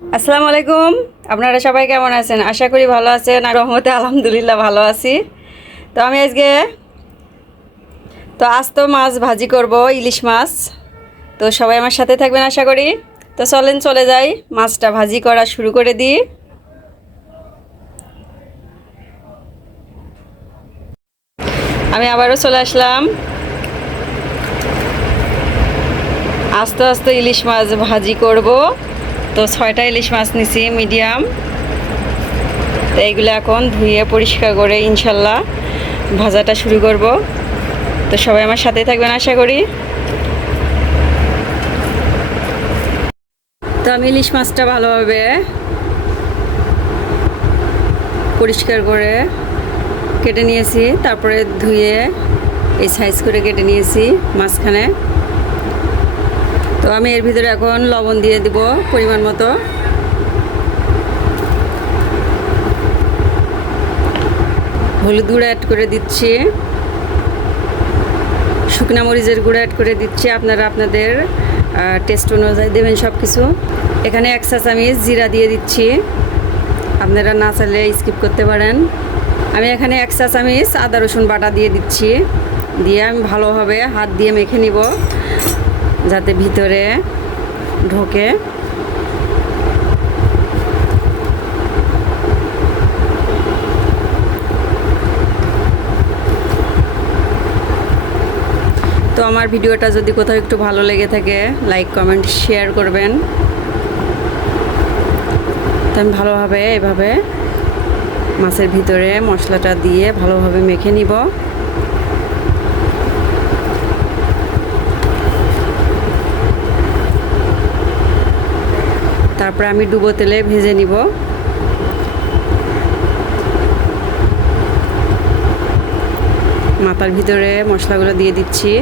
আসসালামু আলাইকুম। আপনারা সবাই কেমন আছেন? আশা করি ভালো আছেন আর রহমতে আলহামদুলিল্লাহ ভালো আছি। তো আমি আজকে তো আজ তো মাছ ভাজি করব, ইলিশ মাছ। তো সবাই আমার সাথে থাকবেন আশা করি। তো চলেন, চলে যাই। মাছটা ভাজি করা শুরু করে দিই। আমি আবারও চলে আসলাম। আস্তে আস্তে ইলিশ মাছ ভাজি করব। তো ছয়টা ইলিশ মাছ নিছি মিডিয়াম তো এইগুলো এখন ধুয়ে পরিষ্কার করে ইনশাল্লাহ ভাজাটা শুরু করব। তো সবাই আমার সাথে থাকবেন, আশা করি। তো আমি ইলিশ মাছটা ভালোভাবে পরিষ্কার করে কেটে নিয়েছি, তারপরে ধুয়ে এই সাইজ করে কেটে নিয়েছি মাঝখানে। তো আমি এর ভিতরে এখন লবণ দিয়ে দিব পরিমাণ মতো। হলুদ গুঁড়ো অ্যাড করে দিচ্ছি। শুকনা মরিচের গুঁড়ো অ্যাড করে দিচ্ছি। আপনারা আপনাদের টেস্ট অনুযায়ী দেবেন সব কিছু এখানে এক চা চামিচ জিরা দিয়ে দিচ্ছি। আপনারা না চাইলে স্কিপ করতে পারেন। আমি এখানে এক চা চামিচ আদা রসুন বাটা দিয়ে দিচ্ছি। দিয়ে আমি ভালোভাবে হাত দিয়ে মেখে নিব। যাতে ভিতরে ঢোকে। তো আমার ভিডিওটা যদি কোথাও একটু ভালো লেগে থাকে লাইক কমেন্ট শেয়ার করবেন। তো আমি ভালোভাবে এভাবে মাছের ভিতরে মশলাটা দিয়ে ভালোভাবে মেখে নিব। তারপরে আমি ডুবো তেলে ভেজে নিব। মাথার ভিতরে মশলাগুলো দিয়ে দিচ্ছি।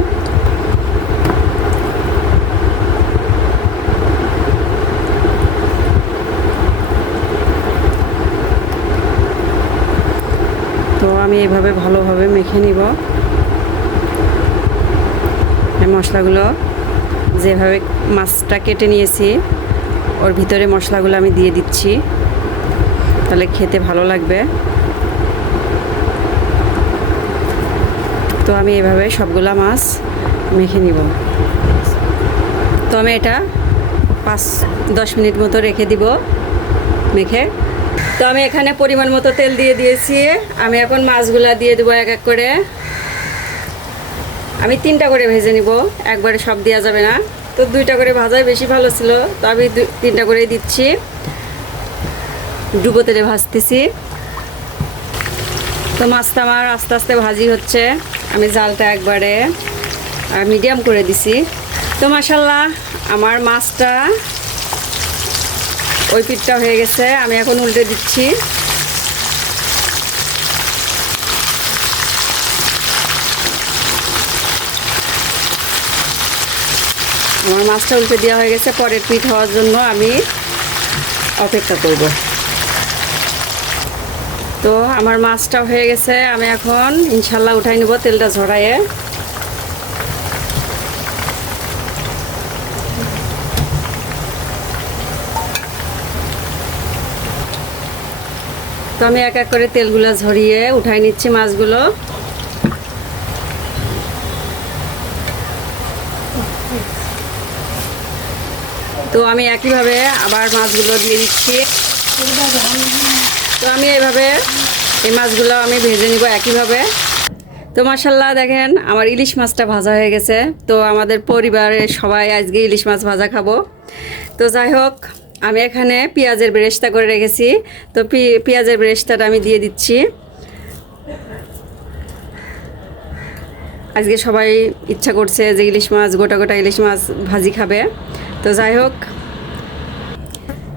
তো আমি এইভাবে ভালোভাবে মেখে নিব। মশলাগুলো যেভাবে মাছটা কেটে নিয়েছি। ওর ভিতরে মশলাগুলো আমি দিয়ে দিচ্ছি। তাহলে খেতে ভালো লাগবে। তো আমি এভাবে সবগুলা মাছ মেখে নিব। তো আমি এটা পাঁচ, দশ মিনিট মতো রেখে দিব মেখে। তো আমি এখানে পরিমাণ মতো তেল দিয়ে দিয়েছি। আমি এখন মাছগুলা দিয়ে দেবো এক এক করে। আমি তিনটা করে ভেজে নিব। একবারে সব দেওয়া যাবে না। তো দুইটা করে ভাজাই বেশি ভালো ছিল, তো আমি তিনটা করেই দিচ্ছি। ডুবো তেলে ভাজতেছি। তো মাছটা আমার আস্তে আস্তে ভাজি হচ্ছে। আমি জালটা একবারে মিডিয়াম করে দিছি। তো মাসাল্লাহ আমার মাছটা ওই পিঠটা হয়ে গেছে, আমি এখন উল্টে দিচ্ছি। আমার মাছটা উল্টে দেওয়া হয়ে গেছে, পরের পিঠ হওয়ার জন্য আমি অপেক্ষা করব। তো আমার মাছটা হয়ে গেছে, আমি এখন ইনশাল্লাহ উঠাই নেব তেলটা ঝরাইয়ে। তো আমি এক এক করে তেলগুলো ঝরিয়ে উঠাই নিচ্ছি মাছগুলো। তো আমি একইভাবে আবার মাছগুলো দিয়ে দিচ্ছি। তো আমি এইভাবে এই মাছগুলো আমি ভেজে নিব একইভাবে। তো মাসাল্লাহ দেখেন, আমার ইলিশ মাছটা ভাজা হয়ে গেছে। তো আমাদের পরিবারের সবাই আজকে ইলিশ মাছ ভাজা খাব। তো যাই হোক, আমি এখানে পেঁয়াজের বেরেস্তা করে রেখেছি। তো পেঁয়াজের বেরেস্তাটা আমি দিয়ে দিচ্ছি। আজকে সবাই ইচ্ছা করছে যে ইলিশ মাছ, গোটা গোটা ইলিশ মাছ ভাজি খাবে। তো যাই হোক,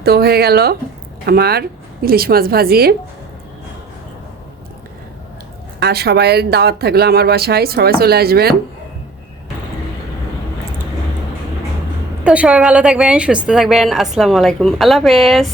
তো হয়ে গেল আমার ইলিশ মাছ ভাজি। আর সবাইয়ের দাওয়াত থাকল আমার বাসায়, সবাই চলে আসবেন। তো সবাই ভালো থাকবেন, সুস্থ থাকবেন, আসসালামু আলাইকুম, আল্লাহ হাফেজ।